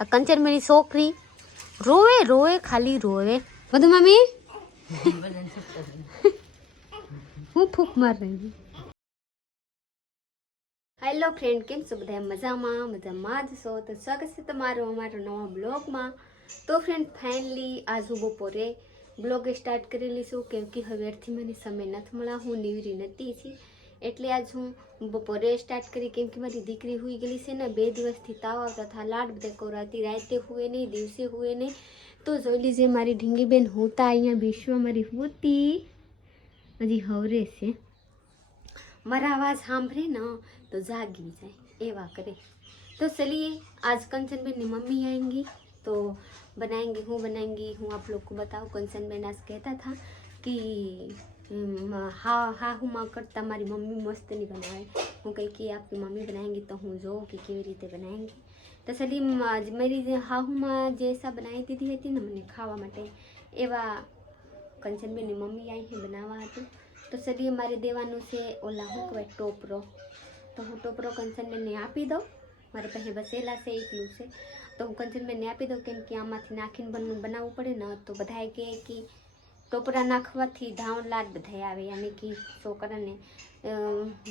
આ કંચન મેરી છોકરી રોવે રોવે ખાલી રોવે. બધું મમ્મી હું ફૂક માર રહી. હેલો ફ્રેન્ડ, કેમ છો બધા? મજામાં જ છો? તો સ્વાગત છે તમારું અમારા નવા બ્લોગમાં. તો ફ્રેન્ડ ફાઇનલી આજ હું બપોરે બ્લોગ સ્ટાર્ટ કરી લઈશું, કેમ કે હવેથી મને સમય નથી મળ્યા, હું નીવરી નથી છી, એટલે આજ હું બપોરે સ્ટાર્ટ કરી. કેમ કે મારી દીકરી હુઈ ગયેલી છે ને, 2 દિવસથી તાવ આવતા હતા, લાડ બધા કોરાતી, રાતે હુએ નહીં, દિવસે હુએ નહીં. તો જોઈ લીજે મારી ઢીંગીબેન હોતા અહીંયા વિશ્વ મારી હોતી હજી હવરે છે. મારા આવાજ સાંભળે ને तो जागी जाए एवा करे. तो चलिए आज कंचन बेन की मम्मी आएंगी तो बनाएंगे हूँ आप लोग को बताऊँ. कंचन बेन आज कहता था कि हाँ हूँ माँ करता हमारी मम्मी मस्त नहीं बनाए. हूँ कही कि आपकी मम्मी बनाएंगी तो हूँ जो कि केवी रीते बनाएंगी. तो चलिए मेरी हाहू माँ जैसा बनाई दीदी थी ने मैंने खावा माटे एवा कंचन बेन की मम्मी आई है बनावा હતું. तो चलिए मारे देवानु से ओला હું કહેવાય ટોપરો, તો હું ટોપરો કંચનબેનને આપી દઉં. મારે પાસે બસેલા છે, એકલું છે, તો હું કંચનબેનને આપી દઉં. કેમ કે આમાંથી નાખીને બનાવવું પડે ને, તો બધાએ કહે કે ટોપરા નાખવાથી ધાવણ લાડ બધાએ આવે, યાની કે છોકરાને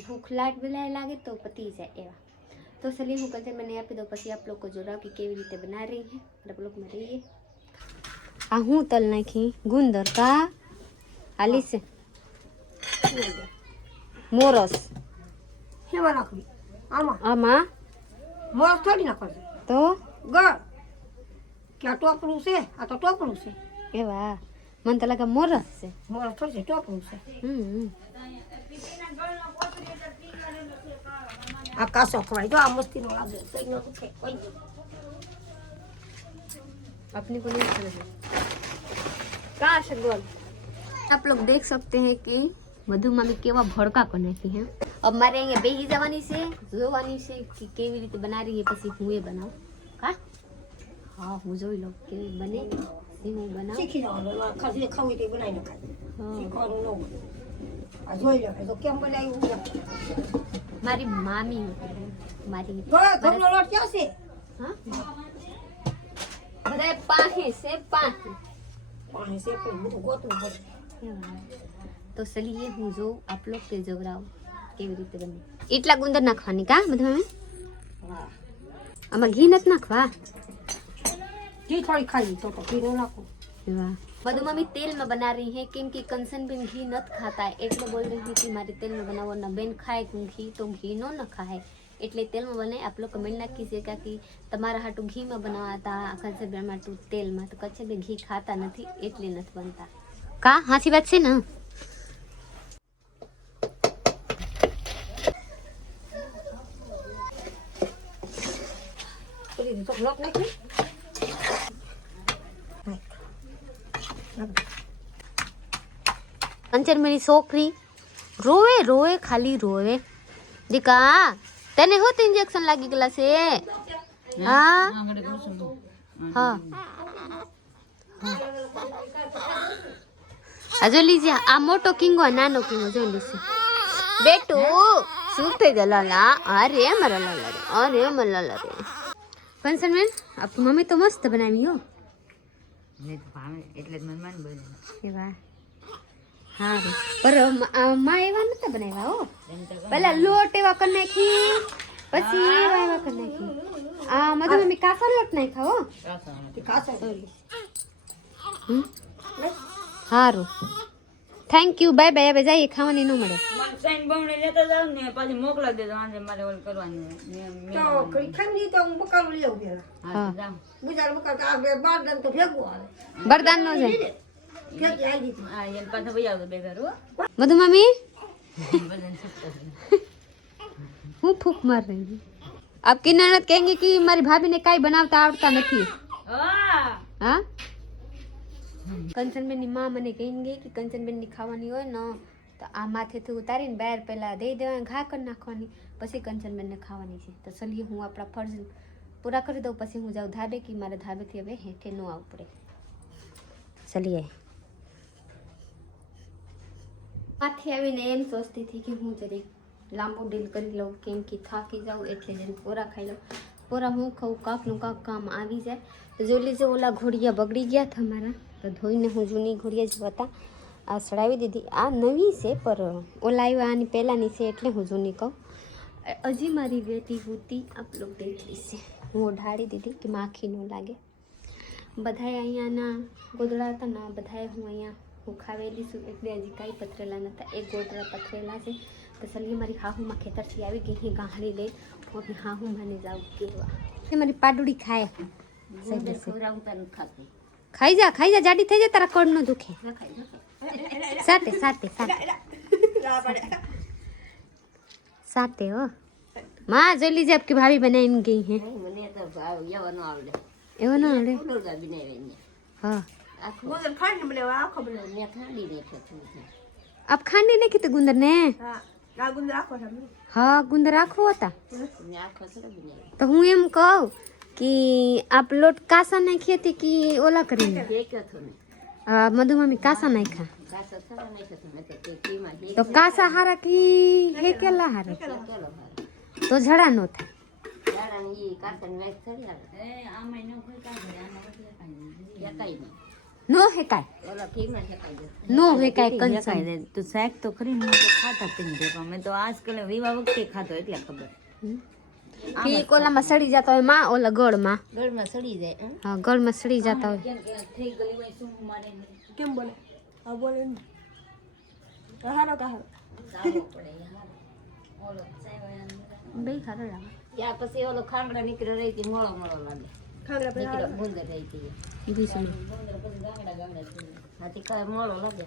ભૂખ લાડ બધાએ લાગે તો પતી જાય એવા. તો ચलिए હું કંચનબેનને આપી દઉં, પછી આપ લોકો જોડાઓ કે કેવી રીતે બના રહી है. आप लोग में रहिए. આ હું તલ નાખી ગુંદર કા આલી છે મોરસ હેવા નાખવી આમાં મોરસ થોડી નાખવાનું તો ગળ કે આ ટોપરું છે, આ તો ટોપરું છે. એવા મને તો લાગે મોરસ છે. મોરસ થોડી છે, ટોપરું છે. આ કાસો ખવાય જો, આ મસ્તી નો લાગે કઈ નો દુખે કોઈ. अपने को नहीं खाना है. कहाँ से गोल आप लोग देख सकते हैं कि मधु मामी केवा भड़का को नाखी है. अब मारे અહીંયા બેહી જવાની છે, જોવાની છે કે કેવી રીતે બનાવી રહી છે, પછી હું એ બનાવું. હા હું જોઈ લઉં કેવી બને, હું બનાવું. શીખી જવાનું, ખાલી ખાવું તે બનાવી નખાય. શીખવાનું ન હોય. આ જોઈ લે તો કેમ બનાવ્યું. મારી મામી મારી ઘરનો લોટ ક્યાં છે? હા બધા પાહે છે, પાહે પાણી છે પણ બધું ગોતવું પડે. તો ચલીએ હું જો આપ લોગ તે જવરાવ કેવી રીતે બને. એટલા ગુંદર નાખવાની કા બધું મમ્મી? આમાં ઘી નથી નાખવા? ઘી થોડી ખાઈ તો ઘી ન નાખો. વાહ બધું મમ્મી તેલ में बना रही है, કેમ કે કંચન बेन घी नत खाता है, એટલે बोल रही थी कि मारे तेल में बनाओ ना बेन खाए घी तो घी नो न खाए, એટલે તેલ में बने. आप लोग कमेंट ना कीजिएगा कि તમારા હાટું ઘી માં બનાવતા કંચન बेन હાટું તેલ માં. તો કંચન बेन ઘી खाता નથી એટલે નથી બનતા. કા હાચી વાત છે ને? તો લોટ નાખી કંચન મેરી છોકરી રોવે રોવે ખાલી રોવે. દીકા તને હોત ઇન્જેક્શન લાગી ગયેલા છે? હા હા આ જો લીજે, આ મોટો કિંગો નાનો કિંગો જો લીજે. બેટુ શું થઈ ગયો લાલા? અરે મારા લાલા રે, અરે મારા લાલા રે. કંચન બેન આપની મમ્મી તો મસ્ત બનાવી હો. એટલે મહેમાન બને એવા હા પર માં એવા નતા બનાવ્યા હો. પેલા લોટ એવા કરી નાખી, પછી એવા કરી નાખી. આ મધુ મમ્મી કાચો લોટ નાખ્યો હો. સારું થેન્ક યુ, બાય બાય. હવે જઈએ, ખાવાની ન મળે. સાઈન બમણે લેતા જાવ ને પછી મોકલા દેજો, આજે મારે ઓલ કરવાનું તો કઈ ખાઈ તો હું બકાલું લેવું પેલા. હા જાવ ગુજરાત બકાલ આ બે બાર દન તો ભેગું આવે. બરદાન નો છે. ભેગી આવી ગઈ. આ એન પાછો ભાઈ આવતો બે ઘર હો મધુ મમ્મી બધાને સુપર હું ફૂક માર રહી છું. आप की ननद कहेंगे कि हमारी भाभी ने काई बनावता आवड़ता नहीं. हाँ કંચન બેન ની માં મને કહેંગે કે કંચન બેન ની ખાવાની હોય ને તો આ માથેથી ઉતારીને બહાર પહેલા દઈ દેવાની, ઘા કરી નાખવાની, પછી કંચન બેન ને ખાવાની છે. તો ચલીએ હું આપણા ફરજ પૂરા કરી દઉં, પછી હું જાઉં ધાબે, કે મારે ધાબેથી હવે હેઠે ન આવવું પડે. ચલીએ માથે આવીને એમ સોચતી હતી કે હું જરીક લાંબુ ડીલ કરી લઉં, કેમ કે થાકી જાઉં એટલે જરીક કોરા ખાઈ લઉં. પૂરા હું ખાઉં કાંકનું કાંક કામ આવી જાય તો જોઈ લીજે ઓલા ઘોડિયા બગડી ગયા હતા મારા તો ધોઈને હું જૂની ઘોડિયા જ હતા આ સડાવી દીધી આ નવી છે પર ઓલા આવ્યા આની પહેલાંની છે એટલે હું જૂની કહું હજી મારી બેટી હોતી આપ લોગ દેખ લીજે હું ઓઢાડી દીધી કે માખી ન લાગે બધાએ અહીંયાના ગોદડા હતા ને બધાએ હું અહીંયા હું ખાવેલી છું એટલે હજી કાંઈ પથરેલા નહોતા એક ગોદડા પથરેલા છે તો સલીએ મારી હાહુમાં ખેતરથી આવી ગઈ અહીં ગાંહડી લઈ હું આપણી હાહુમાને જાઉં કેવા એ મારી પાડુડી ખાય ખાઈ જા જાડી થઈ જા તારા કડ ન દુખે સાતે સાતે સાતે साते हो माँ जोई लीजिए आपकी भाभी बनाई गई है મને તો એવો ન આવડે एवं ना आवड़े ફૂલડા બનાવીને हाँ આખો ખાંડ બનાવવા આખો બનાવ મેં ખાંડી નાખ્યો आप खांडे नहीं किते गुंदर ने હા આ ગુંદ રાખો તમે हाँ गुंदर आखो होता મેં આખો સર બનાવી तो हूँ एम कहूँ कि आप लोट कासा नहीं किए थे कि ओला करेंगे દેખ્યો તો ને मधु मम्मी कासा नहीं खा કાસો સર નાખ્યો તો મેં તો તે કીમાં तो कासा हारा की है केला हारा કેલો तो झड़ा नो था જાડાની ઈ કાસન વેચ કરી આવે આમાં ન કોઈ કાંઈ આમાં કાંઈ એકાઈ નહીં नो है काय ઓલા કીમાં શકાઈ ગયો नो है काय कंचन તો શાક તો ખરી હું તો ખાતા જ નથી પણ મેં તો આજકાલ વિવાહ વખતે ખાતો એટલે ખબર कि कोला में सड़ी जाता है माँ ओला गड़ में ગળમાં સડી જાય हाँ गड़ में सड़ी जाता है કેમ કે થઈ ગલી હોય શું મારે કેમ બોલે આ બોલે ને કહારો કહારો સારો પડે યાર ઓલો બે હારો લાગે યા પછી ઓલો ખાંગડા નીકળ્યો રહી હતી મોળો મોળો લાગે ખાંગડા નીકળ્યો ગુંદર રહી હતી बीच में હાથી કાય મોળો લાગે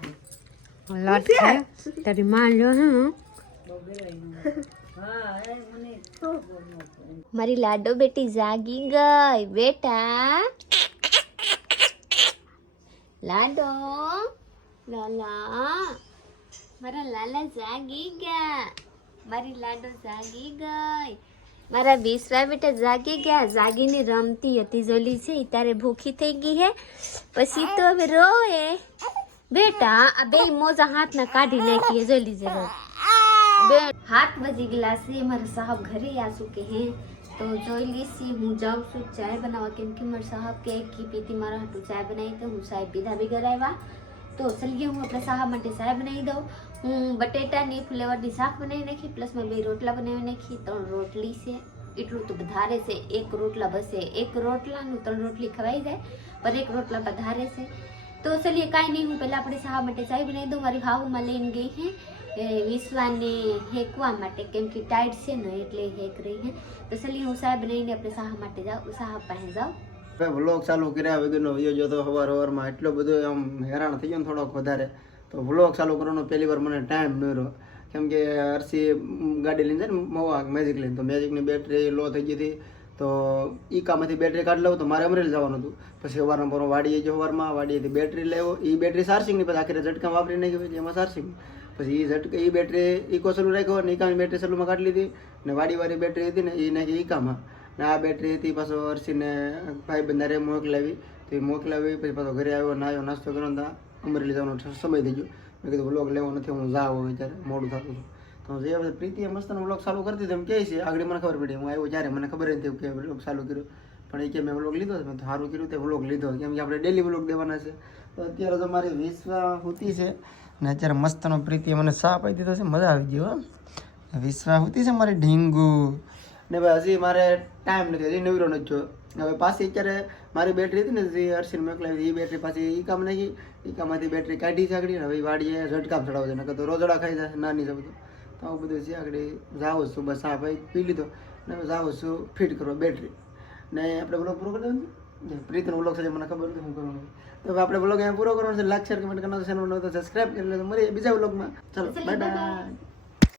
लौट खाए तेरी मां जो है हमारी लाडो बेटी जागी गई बेटा लाडो लाला मारा लाला जागी ગયા મારી લાડો જાગી ગઈ મારા વિશ્વા બેટા જાગી ગયા જાગીને રમતી હતી જોલી છે ત્યારે ભૂખી થઈ ગઈ હે પછી તો હવે રોવે બેટા આ બે મોજા હાથના કાઢી નાખીએ જોઈ લીજે બે 7 બજી ગયેલા છે મારા સાહેબ ઘરે આ ચૂકે હે તો જોઈ લીસી હું જાઉં છું ચાય બનાવવા કેમ કે મારા સાહેબ કે કી પીતી મારા હાટું ચાય બનાવી તો હું સાહેબ પીધા બગર આવ્યા તો ચલીએ હું આપણા સાહેબ માટે ચાય બનાવી દઉં હું બટેટાની ફ્લેવરની શાક બનાવી નાખી પ્લસ મેં 2 રોટલા બનાવી નાખી 3 રોટલી છે એટલું તો વધારે છે એક રોટલા બસે એક રોટલાનું 3 રોટલી ખવાઈ જાય પર એક રોટલા વધારે છે તો ચલીએ કાંઈ નહીં હું પહેલાં આપણે સાહેબ માટે ચાય બનાવી દઉં મારી હાઉમાં લઈને ગઈ હે વિશ્વાને હેકવા માટે કેમ કે ટાઈટ છે ને એટલે હેક રહી હે તો ચલીએ હું ચાય બનાવીને આપણે સાહેબ માટે જાઉં સાહેબ પાસે જાઉં વ્લોગ ચાલુ કર્યા વગરનો વિડીયો જોતો સવારમાં એટલો બધો આમ હેરાન થઈ ગયો ને થોડોક વધારે તો વ્લોગ ચાલુ કરવાનો પહેલી વાર મને ટાઈમ ન રહ્યો કેમ કે અરસી ગાડી લઈને જાય ને મવા મેજિક લઈને તો મેજિકની બેટરી લો થઈ ગઈ હતી તો એ કામમાંથી બેટરી કાઢી લઉં તો મારે અમરેલી જવાનું હતું પછી સવારમાં પૂરો વાડીએ જો સવારમાં વાડીએથી બેટરી લેવો એ બેટરી ચાર્જિંગની પછી આખરે ઝટકા વાપરી નાખી પછી એમાં ચાર્જિંગ પછી એ ઝટકા એ બેટરી ઇકો ચાલુ રાખ્યો ને ઇકાની બેટરી ચાલુમાં કાઢી લીધી ને વાડીવાળી બેટરી હતી ને એ નાખી ઇકામાં ને આ બેટરી હતી પાછો અરસીને ભાઈ બંધારે મોકલાવી તો એ મોકલાવી પછી પાછો ઘરે આવ્યો નાયો નાસ્તો કર્યો ને અમરેલી જવાનો સમય થઈ ગયો મેં કીધું વ્લોગ લેવો નથી હું જાઉં ત્યારે મોડું થતું હતું તો જે વખતે પ્રીતિએ મસ્તનો વ્લોગ ચાલુ કરતી હતી એમ કહે છે આગળ મને ખબર પડી હું આવ્યો ત્યારે મને ખબર નથી કે વ્લોગ ચાલુ કર્યો પણ એ કે મેં વ્લોગ લીધો મેં તો સારું કર્યું તે વ્લોગ લીધો કેમ કે આપણે ડેલી વ્લોગ દેવાના છે તો અત્યારે તો મારી વિશ્વા હોતી છે ને અત્યારે મસ્તનો પ્રીતિએ મને સાપ આપી દીધો છે મજા આવી ગયો વિશ્વા હોતી છે મારી ઢીંગુ ને ભાઈ હજી મારે ટાઈમ નથી હજી નવીરો નથી જો હવે પાછી અત્યારે મારી બેટરી હતી ને જે અરસીને મોકલાવી એ બેટરી પાછી એ કામ નાખી એ કામમાંથી બેટરી કાઢી છે આગળ હવે વાડીએ ઝટકામ ચડાવે છે નકર તો રોજડા ખાઈ જાય નાની છે બધું તો આવું બધું છે આગળ જાઉં છું બસ આ ભાઈ પી લીધો ને જાઉં છું ફિટ કરવા બેટરી ને આપણે બ્લોગ પૂરો કરી દેવાનું પ્રીતિનો બ્લોગ છે મને ખબર નથી શું કરવાનું તો હવે આપણે બ્લોગ અહીંયા પૂરો કરવાનો છે લાઈક શેર કમેન્ટ કરવાનો છે ચેનલ તો સબસ્ક્રાઈબ કરી લો તો મળીએ બીજા બ્લોગમાં ચાલો બાય બાય.